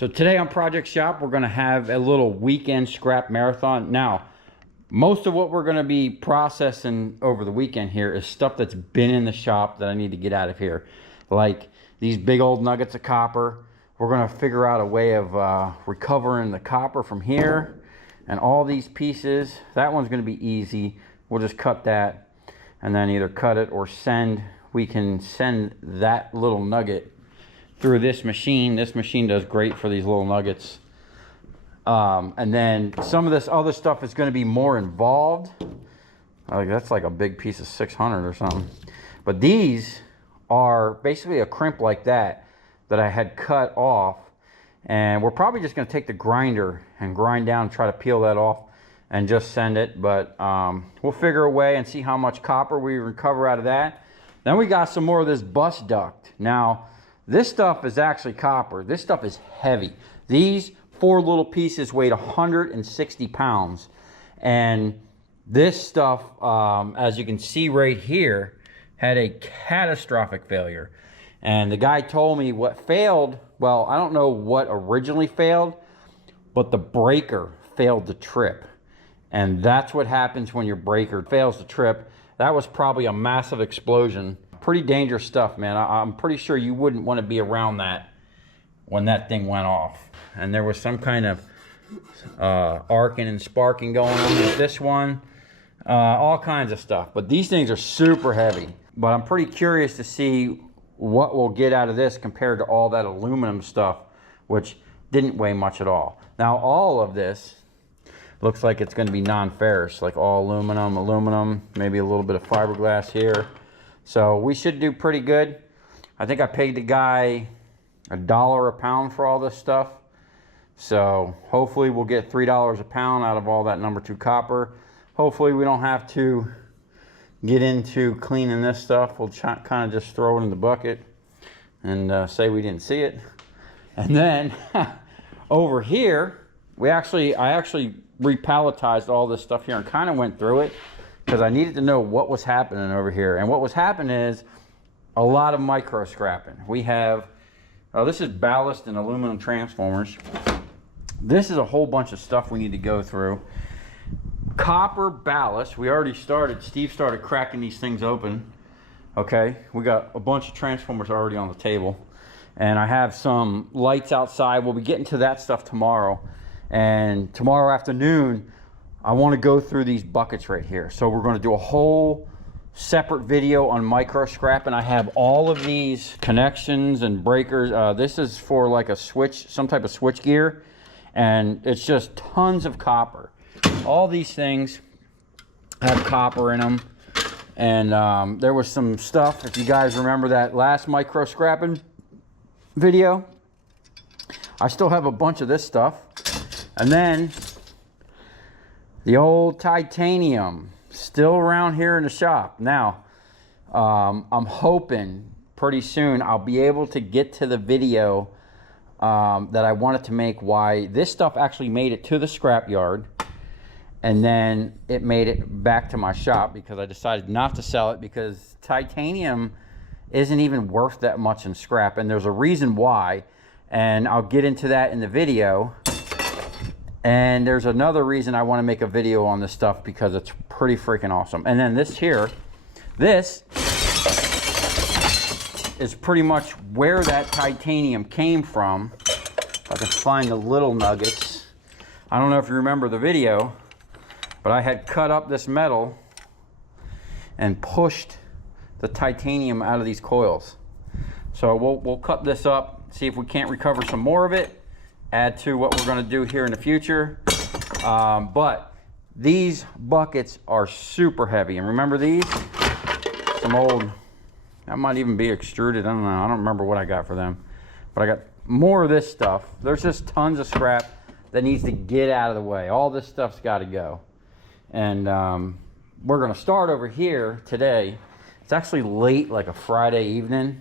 So today on Project Shop, we're gonna have a little weekend scrap marathon. Now, most of what we're gonna be processing over the weekend here is stuff that's been in the shop that I need to get out of here. Like these big old nuggets of copper. We're gonna figure out a way of recovering the copper from here and all these pieces. That one's gonna be easy. We'll just cut that and then either cut it or we can send that little nugget through this machine. This machine does great for these little nuggets. And then some of this other stuff is going to be more involved. That's like a big piece of 600 or something. But these are basically a crimp like that I had cut off. And we're probably just going to take the grinder and grind down, try to peel that off and just send it. But we'll figure a way and see how much copper we recover out of that. Then we got some more of this bus duct. Now, this stuff is actually copper. This stuff is heavy. These 4 little pieces weighed 160 pounds. And this stuff, as you can see right here, had a catastrophic failure. And the guy told me what failed, well, I don't know what originally failed, but the breaker failed to trip. And that's what happens when your breaker fails to trip. That was probably a massive explosion. Pretty dangerous stuff, man. I'm pretty sure you wouldn't want to be around that when that thing went off. And there was some kind of arcing and sparking going on with this one. All kinds of stuff. But these things are super heavy. But I'm pretty curious to see what we'll get out of this compared to all that aluminum stuff, which didn't weigh much at all. Now, all of this looks like it's going to be non-ferrous, like all aluminum, maybe a little bit of fiberglass here. So we should do pretty good. I think I paid the guy $1 a pound for all this stuff. So hopefully we'll get $3 a pound out of all that number 2 copper. Hopefully we don't have to get into cleaning this stuff. We'll kind of just throw it in the bucket and say we didn't see it. And then over here, I actually repalletized all this stuff here and kind of went through it because I needed to know what was happening over here. And what was happening is a lot of micro scrapping. We have, this is ballast and aluminum transformers. This is a whole bunch of stuff we need to go through. Copper ballast, we already started, Steve started cracking these things open. Okay, we got a bunch of transformers already on the table. And I have some lights outside. We'll be getting to that stuff tomorrow. And tomorrow afternoon, I want to go through these buckets right here. So we're going to do a whole separate video on micro scrap, and I have all of these connections and breakers. This is for like a switch, some type of switch gear, and it's just tons of copper. All these things have copper in them. And there was some stuff, if you guys remember that last micro scrapping video, I still have a bunch of this stuff. And then the old titanium, still around here in the shop. Now, I'm hoping pretty soon I'll be able to get to the video that I wanted to make, why this stuff actually made it to the scrap yard. And then it made it back to my shop because I decided not to sell it because titanium isn't even worth that much in scrap. And there's a reason why. And I'll get into that in the video. And there's another reason I want to make a video on this stuff because it's pretty freaking awesome. And then this here, this is pretty much where that titanium came from. If I can find the little nuggets. I don't know if you remember the video, but I had cut up this metal and pushed the titanium out of these coils. So we'll cut this up, see if we can't recover some more of it, add to what we're going to do here in the future. But these buckets are super heavy. And remember these? Some old, that might even be extruded. I don't know. I don't remember what I got for them. But I got more of this stuff. There's just tons of scrap that needs to get out of the way. All this stuff's got to go. And we're going to start over here today. It's actually late, like a Friday evening.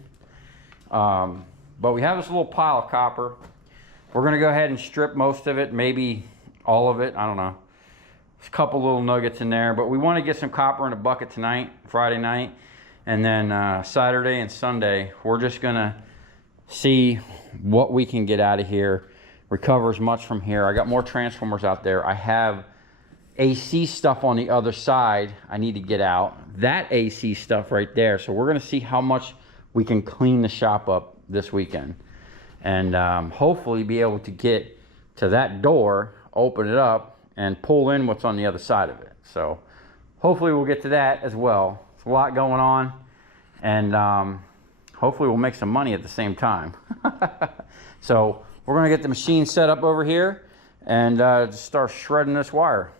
But we have this little pile of copper. We're going to go ahead and strip most of it, maybe all of it. I don't know. There's a couple little nuggets in there, but we want to get some copper in a bucket tonight, Friday night. And then Saturday and Sunday, we're just going to see what we can get out of here recover as much from here. I got more transformers out there. I have AC stuff on the other side I need to get out. That AC stuff right there. So we're gonna see how much we can clean the shop up this weekend. And hopefully be able to get to that door, open it up, and pull in what's on the other side of it. So hopefully we'll get to that as well. It's a lot going on, and hopefully we'll make some money at the same time. So we're gonna get the machine set up over here and just start shredding this wire.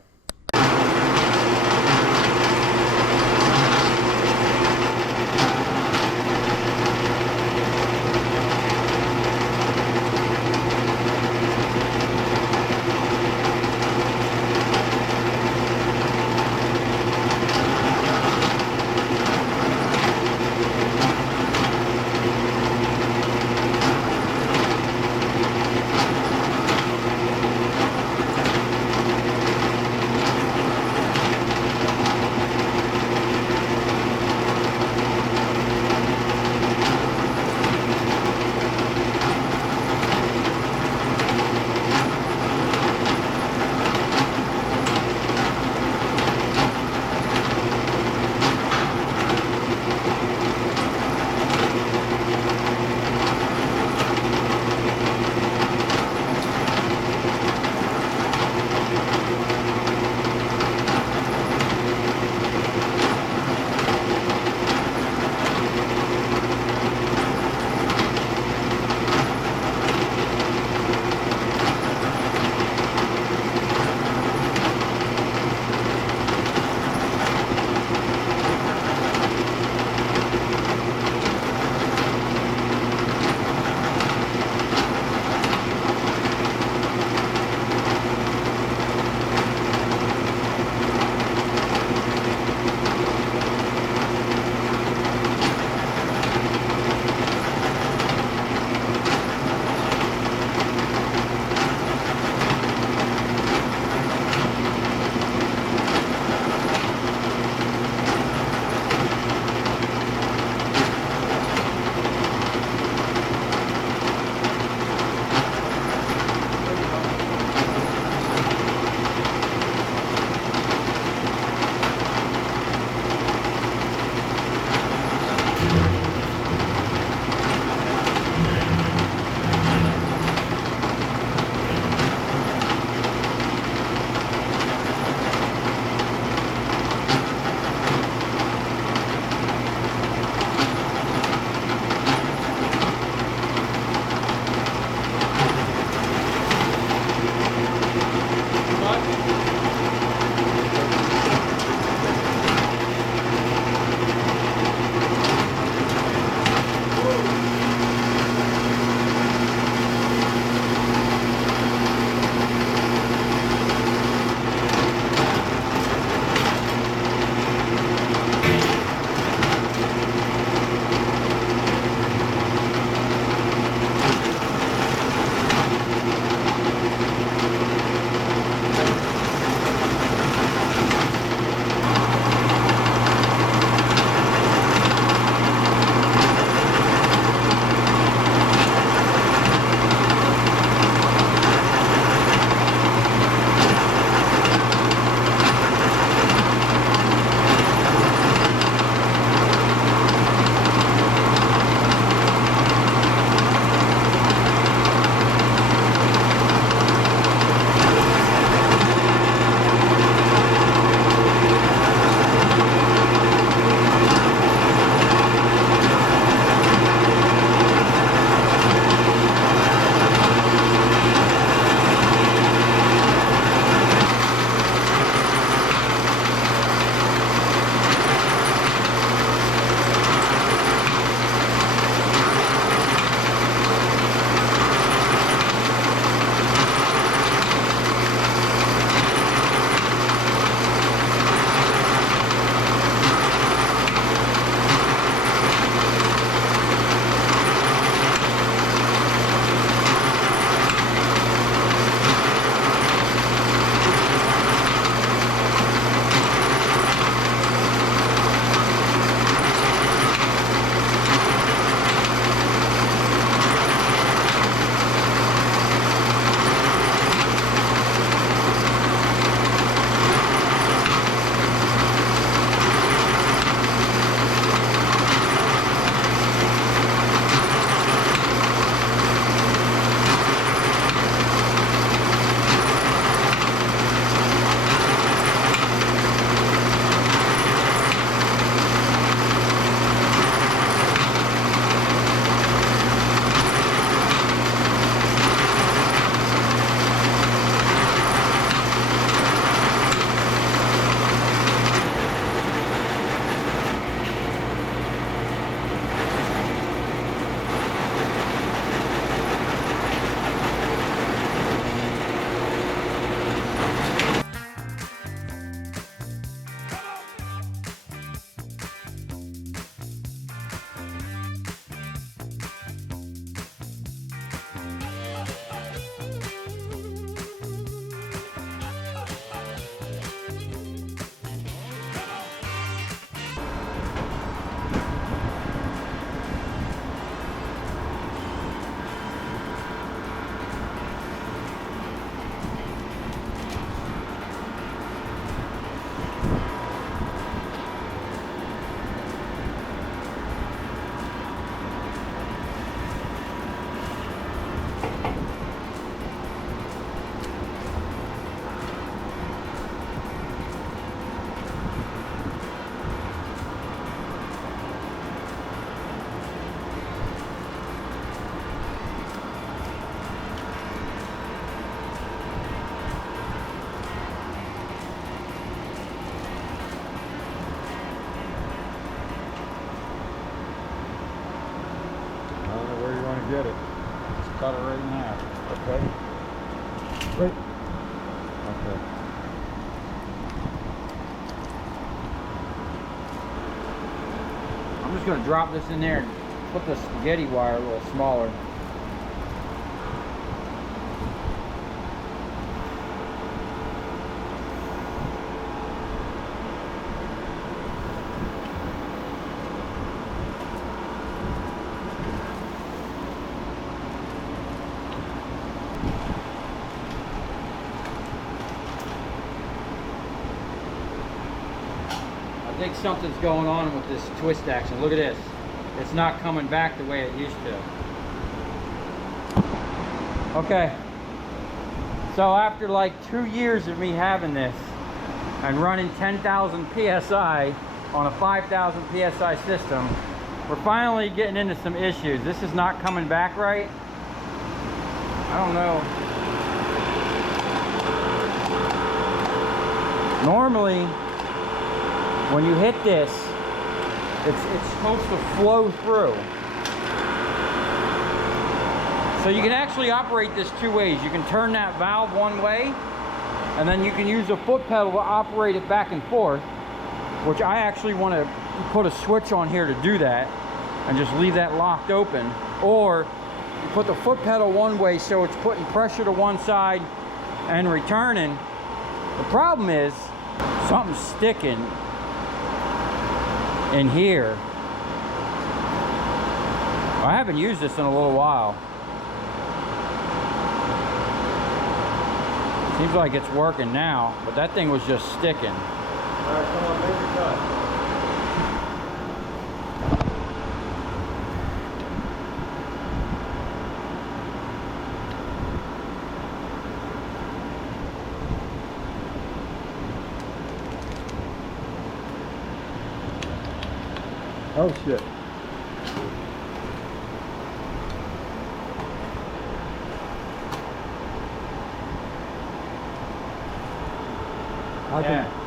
cut it right in half. Okay. Wait. Okay. I'm just going to drop this in there and put the spaghetti wire a little smaller. I think something's going on with this twist action. Look at this. It's not coming back the way it used to. Okay. So after like 2 years of me having this and running 10,000 PSI on a 5,000 PSI system, we're finally getting into some issues. This is not coming back right. I don't know. Normally, when you hit this, it's supposed to flow through. So you can actually operate this two ways. You can turn that valve one way, and then you can use the foot pedal to operate it back and forth, which I actually want to put a switch on here to do that, and just leave that locked open. Or you put the foot pedal one way so it's putting pressure to one side and returning. The problem is, something's sticking in here. I haven't used this in a little while. Seems like it's working now, but that thing was just sticking. All right, come on, make your cut. Oh shit.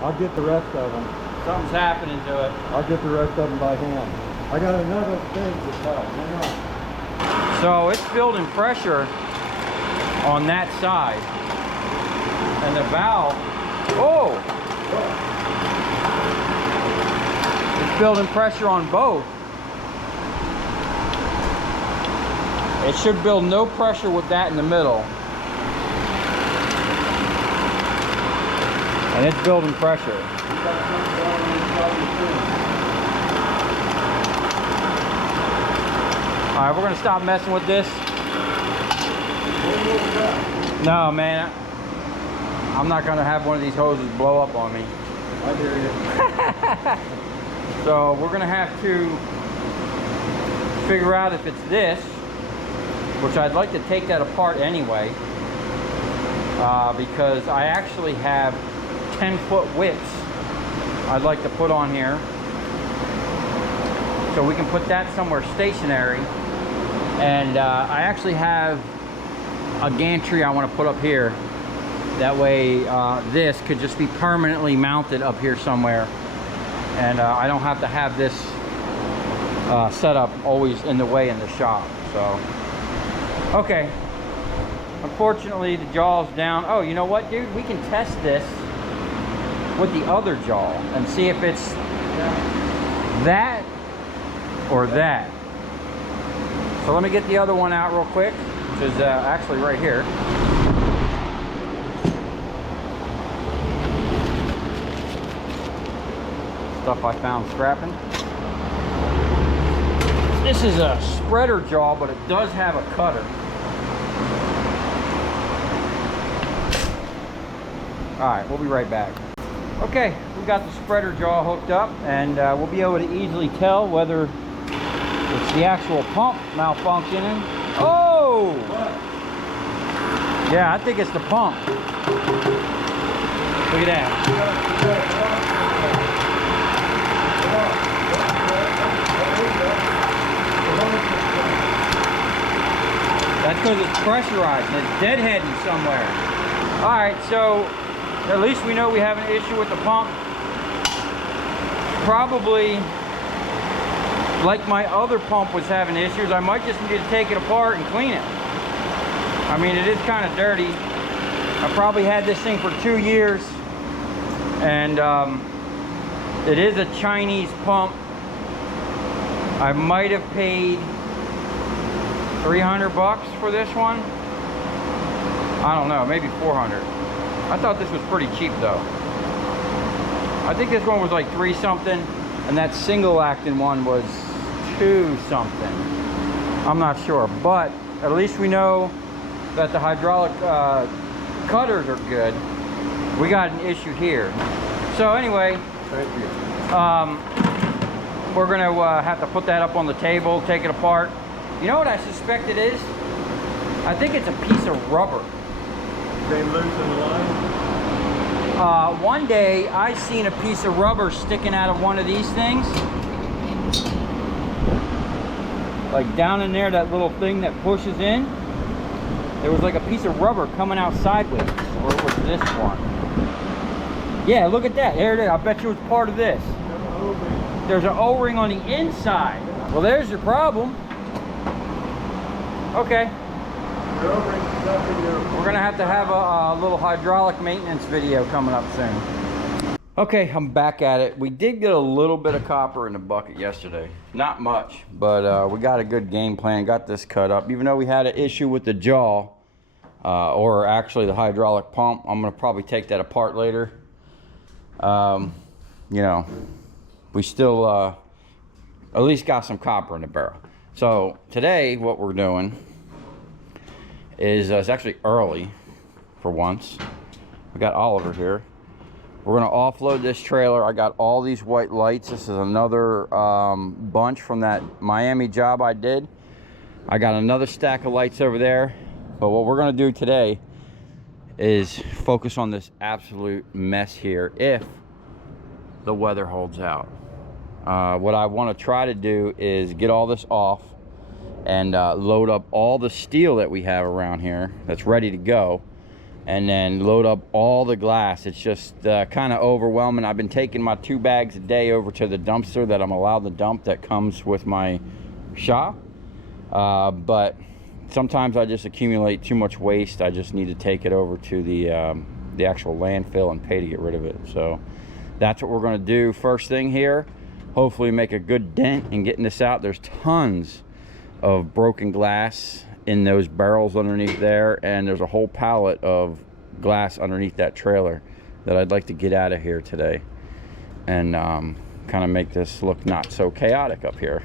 I'll get the rest of them. Something's happening to it. I'll get the rest of them by hand. I got another thing to cut. Hang on. So it's building pressure on that side. And the valve, oh! It's building pressure on both. It should build no pressure with that in the middle. And it's building pressure. Alright, we're going to stop messing with this. No, man. I'm not going to have one of these hoses blow up on me. I hear you. So we're going to have to figure out if it's this, which I'd like to take that apart anyway, because I actually have 10-foot whips I'd like to put on here, so we can put that somewhere stationary. And I actually have a gantry I want to put up here. That way this could just be permanently mounted up here somewhere, and I don't have to have this setup always in the way in the shop. So okay, unfortunately the jaw's down. Oh, you know what, dude, we can test this with the other jaw and see if it's that or that. So let me get the other one out real quick, which is actually right here. Stuff I found scrapping. This is a spreader jaw, but it does have a cutter. Alright, we'll be right back. Okay, we got the spreader jaw hooked up, and we'll be able to easily tell whether it's the actual pump malfunctioning. Oh! Yeah, I think it's the pump. Look at that. That's because it's pressurized and it's deadheading somewhere. Alright, so at least we know we have an issue with the pump. Probably, like my other pump was having issues, I might just need to take it apart and clean it. I mean, it is kind of dirty. I probably had this thing for 2 years, and it is a Chinese pump. I might have paid 300 bucks for this one. I don't know, maybe 400. I thought this was pretty cheap though. I think this one was like 3 something, and that single acting one was 2 something. I'm not sure, but at least we know that the hydraulic cutters are good. We got an issue here. So anyway, we're gonna have to put that up on the table, take it apart. You know what I suspect it is? I think it's a piece of rubber. They loosen the line? One day I seen a piece of rubber sticking out of one of these things. Like down in there, that little thing that pushes in. There was like a piece of rubber coming out sideways. Or it was this one. Yeah, look at that. There it is. I bet you it's part of this. There's an O-ring on the inside. Well, there's your problem. Okay. We're gonna have to have a little hydraulic maintenance video coming up soon. Okay, I'm back at it. We did get a little bit of copper in the bucket yesterday. Not much, but we got a good game plan, got this cut up. Even though we had an issue with the jaw, or actually the hydraulic pump, I'm gonna probably take that apart later. You know, we still at least got some copper in the barrel. So today what we're doing is it's actually early for once. We got Oliver here. We're gonna offload this trailer. I got all these white lights. This is another bunch from that Miami job I did. I got another stack of lights over there. But what we're gonna do today is focus on this absolute mess here if the weather holds out. What I want to try to do is get all this off and load up all the steel that we have around here that's ready to go, and then load up all the glass. It's just kind of overwhelming. I've been taking my 2 bags a day over to the dumpster that I'm allowed to dump that comes with my shop, but sometimes I just accumulate too much waste. I just need to take it over to the actual landfill and pay to get rid of it. So that's what we're going to do first thing here. Hopefully make a good dent in getting this out. There's tons of broken glass in those barrels underneath there, and there's a whole pallet of glass underneath that trailer that I'd like to get out of here today and kind of make this look not so chaotic up here.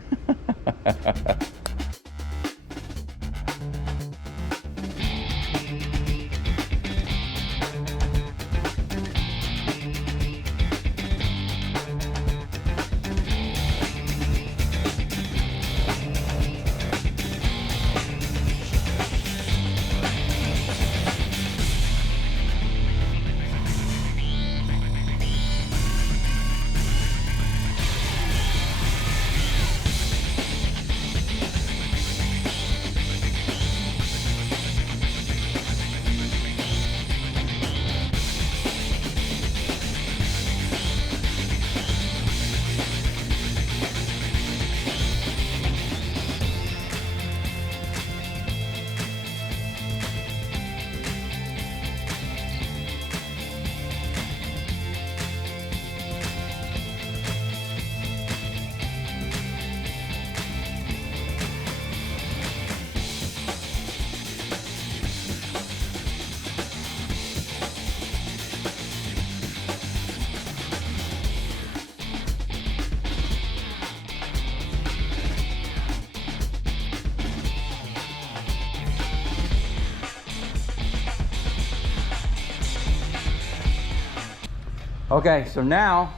Okay, so now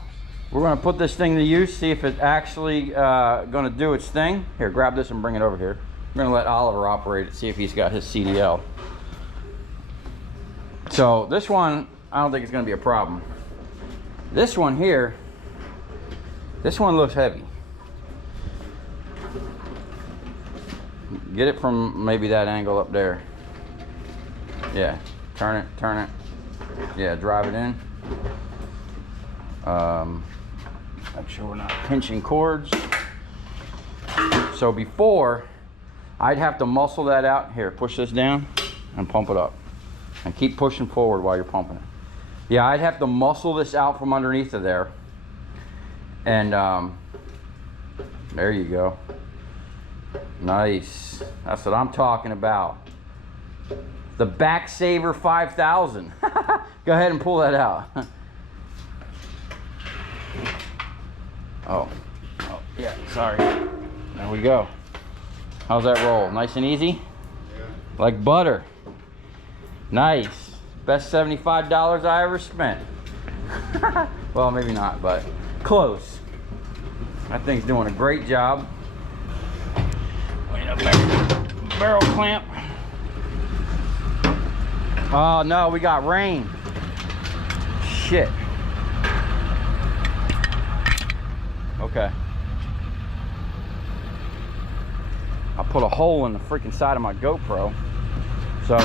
we're going to put this thing to use, see if it's actually going to do its thing. Here, grab this and bring it over here. I'm going to let Oliver operate it, see if he's got his CDL. So this one, I don't think it's going to be a problem. This one here, this one looks heavy. Get it from maybe that angle up there. Yeah, turn it. Yeah, drive it in. Make sure we're not pinching cords. So before, I'd have to muscle that out. Here, push this down. and pump it up. And keep pushing forward while you're pumping it. Yeah, I'd have to muscle this out from underneath of there. And there you go. Nice. That's what I'm talking about. The Backsaver 5000. Go ahead and pull that out. Oh, yeah, sorry. There we go. How's that roll? Nice and easy? Yeah. Like butter. Nice. Best $75 I ever spent. Well, maybe not, but close. That thing's doing a great job. Wait a barrel clamp. Oh no, we got rain. Shit. Okay. I put a hole in the freaking side of my GoPro, so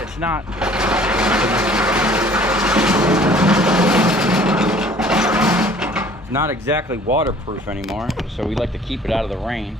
it's not exactly waterproof anymore, so we like to keep it out of the rain.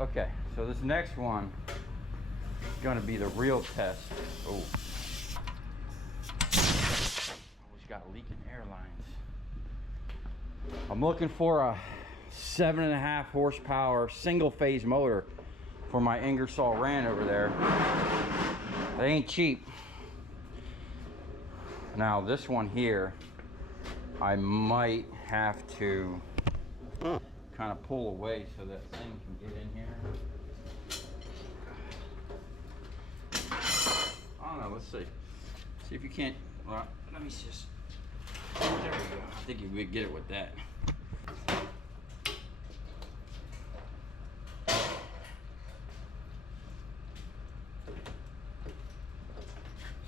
Okay, so this next one is going to be the real test. Oh, always got leaking air lines. I'm looking for a 7.5 horsepower single phase motor for my Ingersoll Rand over there. They ain't cheap. Now this one here, I might have to kind of pull away so that thing can get in here. I don't know, let's see. See if you can't, well, let me just, there we go. I think you would get it with that.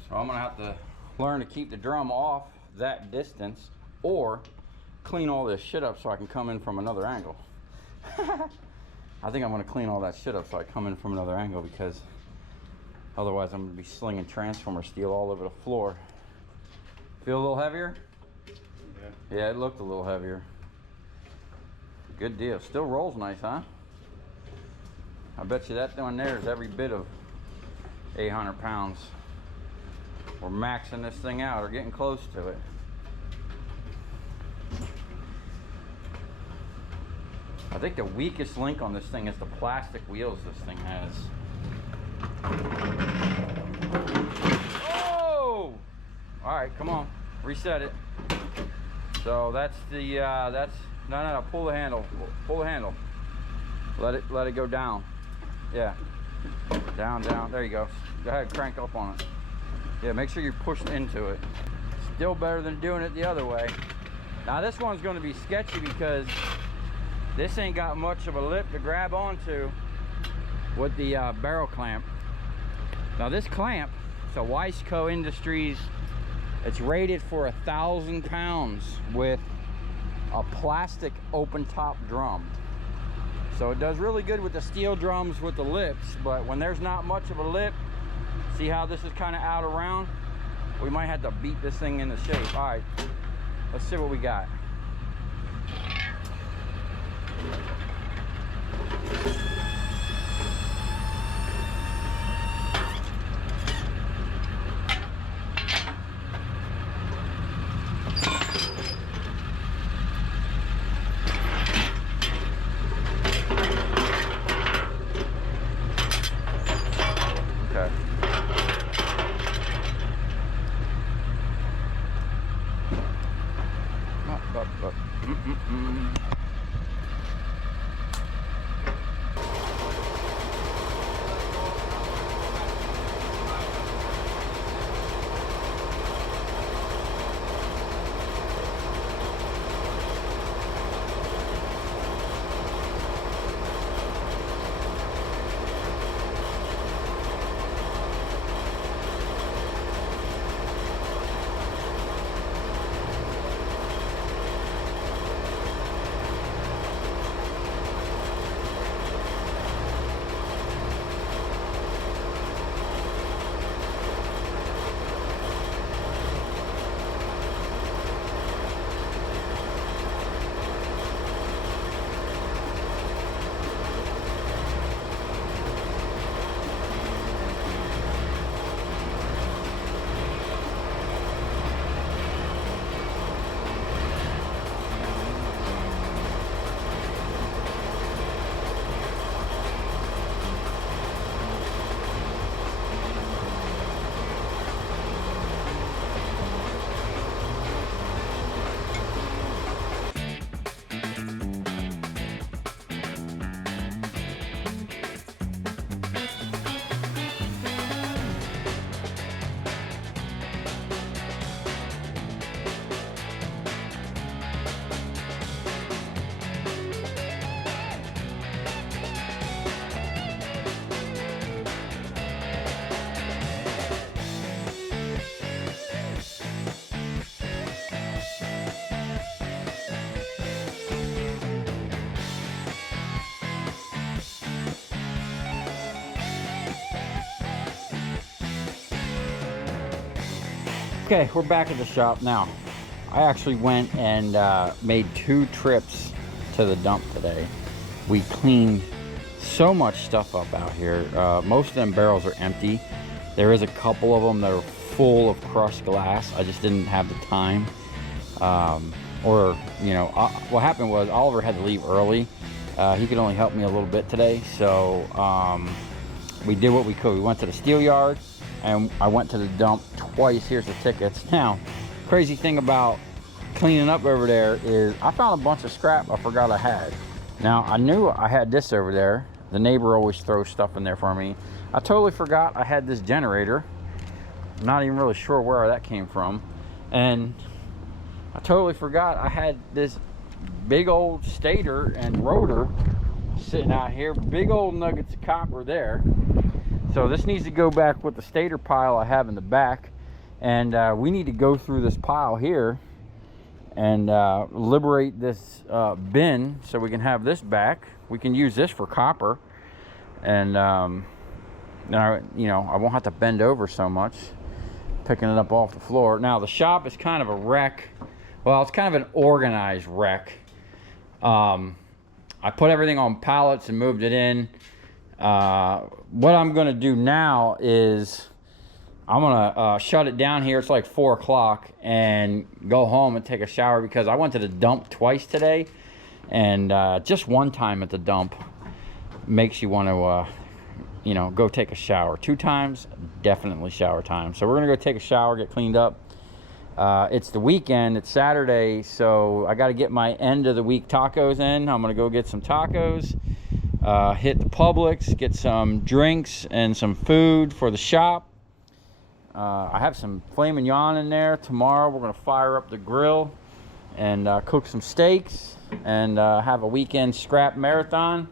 So I'm gonna have to learn to keep the drum off that distance or clean all this shit up so I can come in from another angle. I think I'm gonna clean all that shit up so I come in from another angle, because otherwise I'm gonna be slinging transformer steel all over the floor. Feel a little heavier? Yeah. Yeah, it looked a little heavier. Good deal. Still rolls nice, huh? I bet you that one there is every bit of 800 pounds. We're maxing this thing out, or getting close to it. I think the weakest link on this thing is the plastic wheels this thing has. Oh! All right, come on, reset it. So that's the, no, pull the handle, pull the handle. Let it go down. Yeah, down, there you go. Go ahead, crank up on it. Yeah, make sure you're pushed into it. Still better than doing it the other way. Now this one's gonna be sketchy because this ain't got much of a lip to grab onto with the barrel clamp. Now this clamp, it's a Weisco Industries. It's rated for 1,000 pounds with a plastic open top drum. So it does really good with the steel drums with the lips, but when there's not much of a lip, see how this is kind of out around? We might have to beat this thing into shape. All right, let's see what we got. Okay, we're back at the shop now. I actually went and made 2 trips to the dump today. We cleaned so much stuff up out here. Most of them barrels are empty. There is a couple of them that are full of crushed glass. I just didn't have the time. Or, you know, what happened was Oliver had to leave early. He could only help me a little bit today. So we did what we could. We went to the steel yard and I went to the dump twice. Here's the tickets. Now, crazy thing about cleaning up over there is I found a bunch of scrap I forgot I had. Now, I knew I had this over there. The neighbor always throws stuff in there for me. I totally forgot I had this generator. I'm not even really sure where that came from. And I totally forgot I had this big old stator and rotor sitting out here. Big old nuggets of copper there. So this needs to go back with the stator pile I have in the back. And we need to go through this pile here and liberate this bin so we can have this back. We can use this for copper. And now, you know, I won't have to bend over so much picking it up off the floor. Now the shop is kind of a wreck. Well, it's kind of an organized wreck. I put everything on pallets and moved it in. What I'm gonna do now is I'm gonna shut it down here. It's like 4 o'clock and go home and take a shower because I went to the dump twice today And just one time at the dump makes you want to, you know, go take a shower. 2 times, definitely shower time. So we're gonna go take a shower, get cleaned up. It's the weekend, it's Saturday, so I got to get my end of the week tacos in. I'm gonna go get some tacos, hit the Publix, get some drinks and some food for the shop. I have some filet mignon in there. Tomorrow we're gonna fire up the grill and cook some steaks and have a weekend scrap marathon.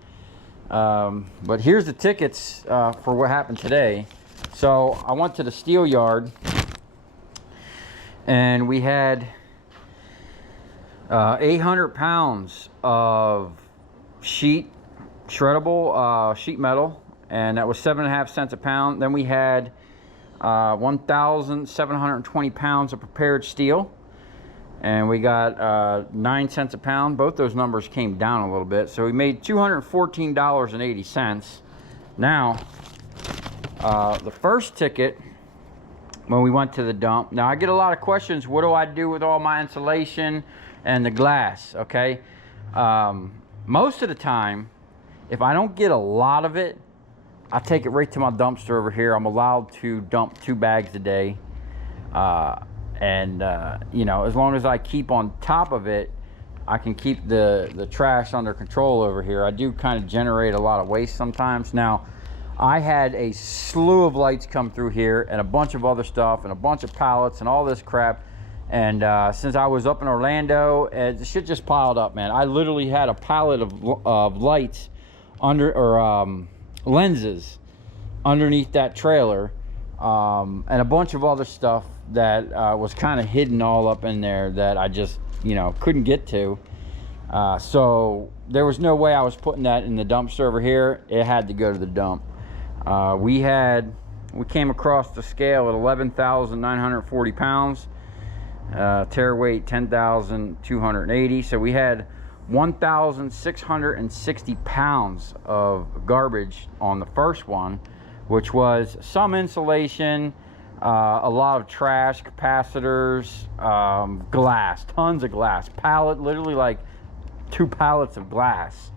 But here's the tickets for what happened today. So I went to the steel yard and we had 800 pounds of shreddable sheet metal, and that was 7.5 cents a pound. Then we had 1,720 pounds of prepared steel, and we got 9 cents a pound. Both those numbers came down a little bit, so we made $214.80. Now the first ticket when we went to the dump, now I get a lot of questions, what do I do with all my insulation and the glass? Okay, most of the time if I don't get a lot of it, I take it right to my dumpster over here. I'm allowed to dump 2 bags a day. You know, as long as I keep on top of it, I can keep the trash under control over here. I do kind of generate a lot of waste sometimes. Now, I had a slew of lights come through here and a bunch of other stuff and a bunch of pallets and all this crap. And since I was up in Orlando, the shit just piled up, man. I literally had a pallet of lights under, or lenses underneath that trailer, and a bunch of other stuff that was kind of hidden all up in there that I just, you know, couldn't get to. So there was no way I was putting that in the dumpster over here. It had to go to the dump. We came across the scale at 11,940 pounds, tare weight 10,280. So we had 1,660 pounds of garbage on the first one, which was some insulation, a lot of trash, capacitors, glass, tons of glass, pallet, literally like 2 pallets of glass.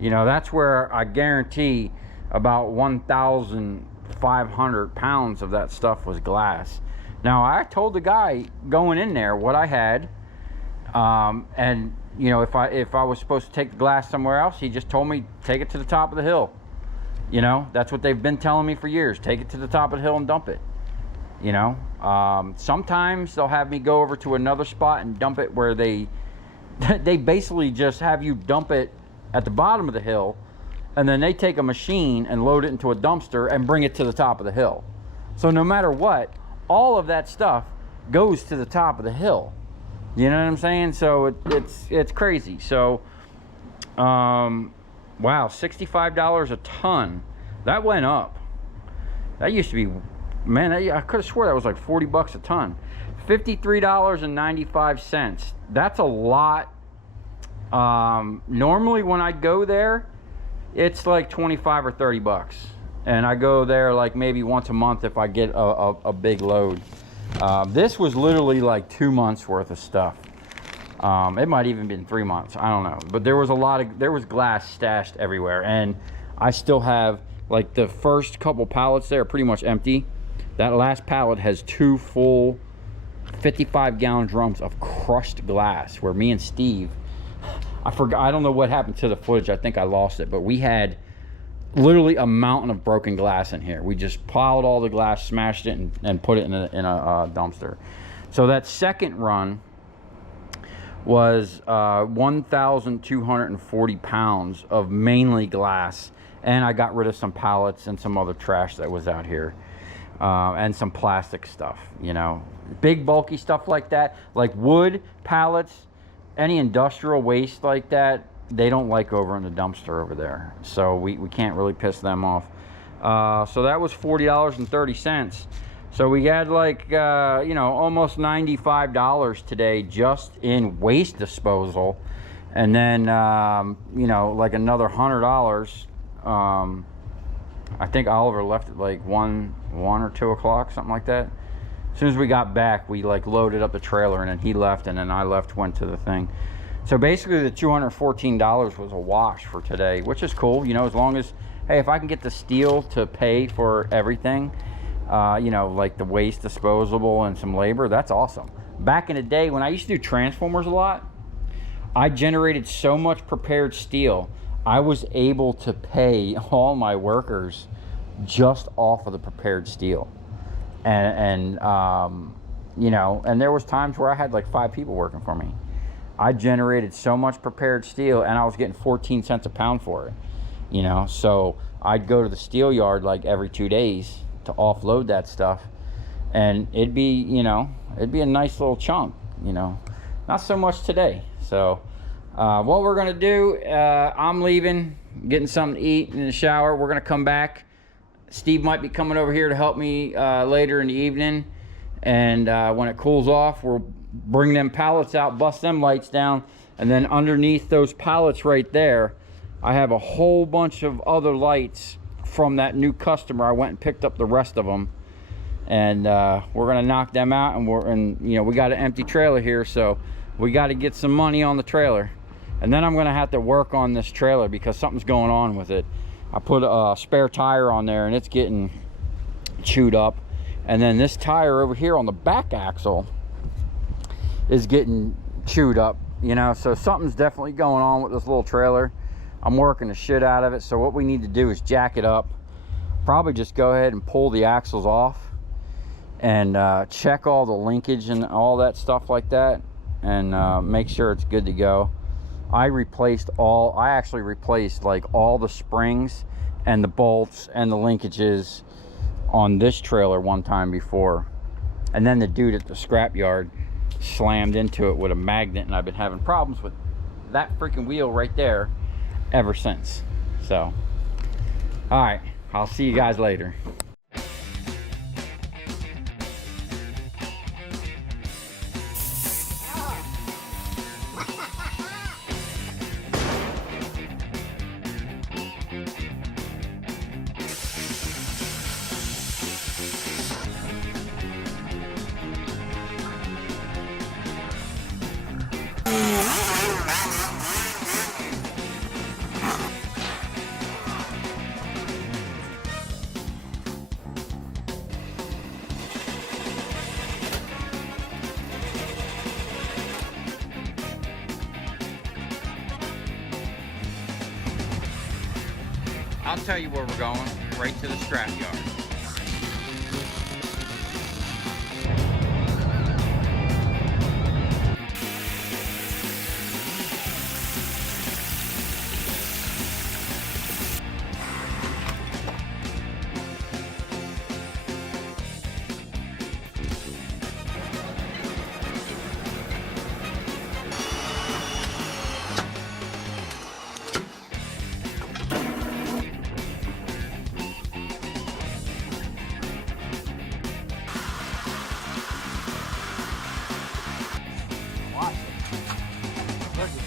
You know, that's where I guarantee about 1,500 pounds of that stuff was glass. Now, I told the guy going in there what I had, and you know, if I was supposed to take the glass somewhere else, he just told me take it to the top of the hill. You know, that's what they've been telling me for years. Take it to the top of the hill and dump it. You know, sometimes they'll have me go over to another spot and dump it where they basically just have you dump it at the bottom of the hill, and then they take a machine and load it into a dumpster and bring it to the top of the hill. So no matter what, all of that stuff goes to the top of the hill. You know what I'm saying? So it's crazy. So wow, $65 a ton. That went up. That used to be, man, I could have swore that was like 40 bucks a ton. $53.95. That's a lot. Normally when I go there, it's like 25 or 30 bucks. And I go there like maybe once a month if I get a big load. This was literally like 2 months worth of stuff. It might even been 3 months, I don't know. But there was there was glass stashed everywhere. And I still have, like, the first couple pallets there are pretty much empty. That last pallet has 2 full 55-gallon drums of crushed glass, where me and Steve, I forgot, I don't know what happened to the footage. I think I lost it, but we had literally a mountain of broken glass in here. We just piled all the glass, smashed it, and put it in a dumpster. So that second run was 1,240 pounds of mainly glass, and I got rid of some pallets and some other trash that was out here, and some plastic stuff, you know, big bulky stuff like that, like wood, pallets, any industrial waste like that, they don't like over in the dumpster over there. So we can't really piss them off. So that was $40.30. So we had like, you know, almost $95 today just in waste disposal. And then, you know, like another $100. I think Oliver left at like 1 or 2 o'clock, something like that. As soon as we got back, we like loaded up the trailer, and then he left, and then I left, went to the thing. So basically the $214 was a wash for today, which is cool, you know, as long as, hey, if I can get the steel to pay for everything, you know, like the waste disposable and some labor, that's awesome. Back in the day when I used to do transformers a lot, I generated so much prepared steel, I was able to pay all my workers just off of the prepared steel. And you know, and there was times where I had like 5 people working for me. I generated so much prepared steel and I was getting 14 cents a pound for it, you know. So I'd go to the steel yard like every 2 days to offload that stuff, and it'd be, you know, it'd be a nice little chunk, you know. Not so much today. So what we're gonna do, I'm leaving, getting something to eat in the shower. We're gonna come back. Steve might be coming over here to help me later in the evening, and when it cools off, we'll bring them pallets out, bust them lights down, and then underneath those pallets right there, I have a whole bunch of other lights from that new customer. I went and picked up the rest of them, and we're gonna knock them out, and you know, we got an empty trailer here, so we got to get some money on the trailer. And then I'm gonna have to work on this trailer because something's going on with it. I put a spare tire on there and it's getting chewed up, and then this tire over here on the back axle is getting chewed up, you know. So something's definitely going on with this little trailer. I'm working the shit out of it. So what we need to do is jack it up, probably just go ahead and pull the axles off and check all the linkage and all that stuff like that, and make sure it's good to go. I actually replaced like all the springs and the bolts and the linkages on this trailer one time before, and then the dude at the scrap yard slammed into it with a magnet, and I've been having problems with that freaking wheel right there ever since. So all right, I'll see you guys later. I'll tell you where we're going, right to the scrap yard.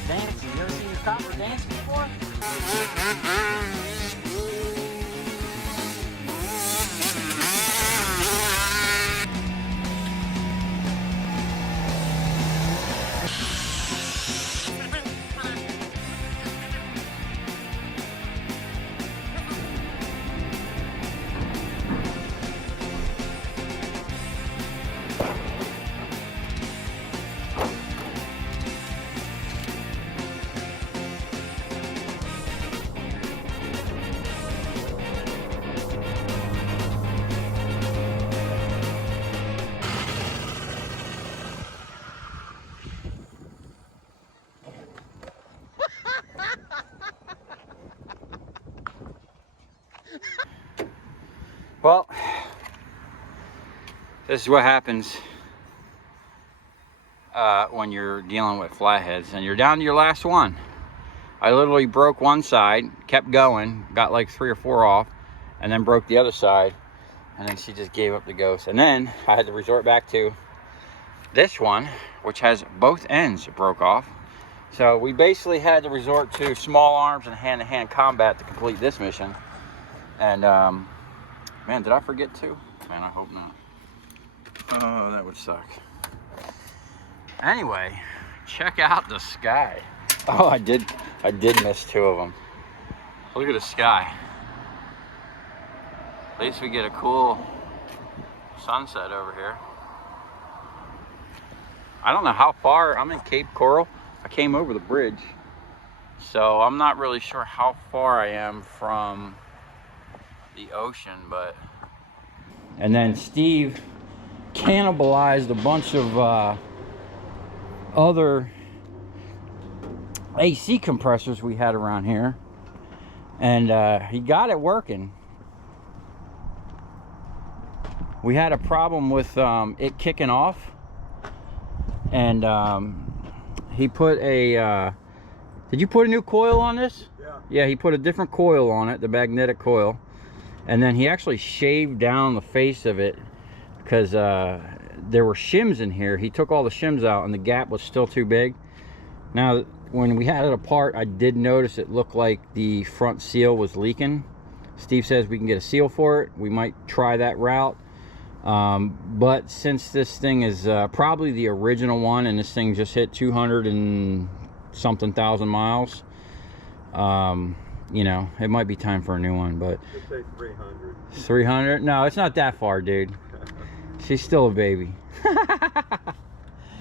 Dancing. You ever seen your copper dancing before? Well, this is what happens when you're dealing with flatheads and you're down to your last one. I literally broke one side, kept going, got like 3 or 4 off, and then broke the other side, and then she just gave up the ghost. And then I had to resort back to this one, which has both ends broke off. So we basically had to resort to small arms and hand-to-hand combat to complete this mission. And man, did I forget to? Man, I hope not. Oh, that would suck. Anyway, check out the sky. Oh, I did miss 2 of them. Look at the sky. At least we get a cool sunset over here. I don't know how far. I'm in Cape Coral. I came over the bridge, so I'm not really sure how far I am from the ocean, but. And then Steve cannibalized a bunch of other AC compressors we had around here, and he got it working. We had a problem with it kicking off, and he put a did you put a new coil on this? Yeah, he put a different coil on it, the magnetic coil, and then he actually shaved down the face of it because there were shims in here. He took all the shims out and the gap was still too big. Now when we had it apart, I did notice it looked like the front seal was leaking. Steve says we can get a seal for it. We might try that route, but since this thing is probably the original one, and this thing just hit 200 and something thousand miles, you know, it might be time for a new one. But Let's say 300. 300? No, it's not that far, dude. She's still a baby.